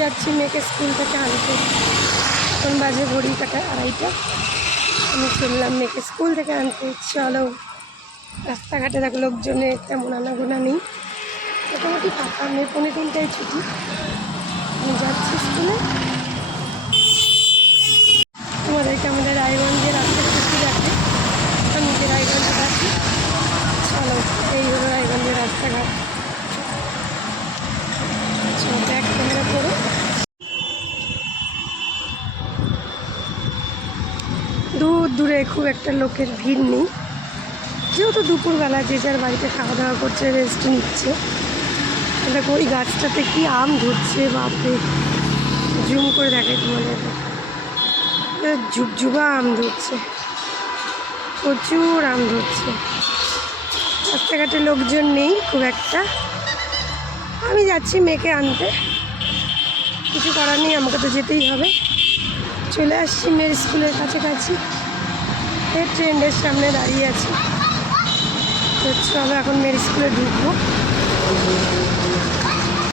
যাচ্ছি, মেয়েকে স্কুল থেকে আনতে। এখন বাজে ঘড়ি কাটা আড়াইটা। আমি চললাম মেয়েকে স্কুল থেকে আনতে, চলো। রাস্তাঘাটে দেখো লোকজনে তেমন আনাগোনা নেই। মোটামুটি ফাঁকা মেয়ে পনেরো তিনটায় ছুটি। আমি যাচ্ছি স্কুলে তোমাদেরকে আমাদের রায়গঞ্জের রাস্তাটা একটু দেখে আমি যে রায়গঞ্জে যাচ্ছি চলো এই হলো রায়গঞ্জের রাস্তাঘাট চলো ব্যাগ ক্যামেরা করো দূর দূরে খুব একটা লোকের ভিড় নেই। যেহেতু দুপুরবেলা যে যার বাড়িতে খাওয়া দাওয়া করছে রেস্ট নিচ্ছে। দেখো ওই গাছটাতে কি আম ধরছে, বাপরে। জুম করে দেখাই তোমাদের ঝুপঝুপা আম ধরছে। প্রচুর আম ধরছে। রাস্তাঘাটে লোকজন নেই খুব একটা। আমি যাচ্ছি মেয়েকে আনতে। কিছু করার নেই, আমাকে তো যেতেই হবে। চলে আসছি মেয়ের স্কুলের কাছাকাছি। এর ট্রেনের সামনে দাঁড়িয়ে আছি। তো চলো এখন মেয়ের স্কুলে ঢুকবো।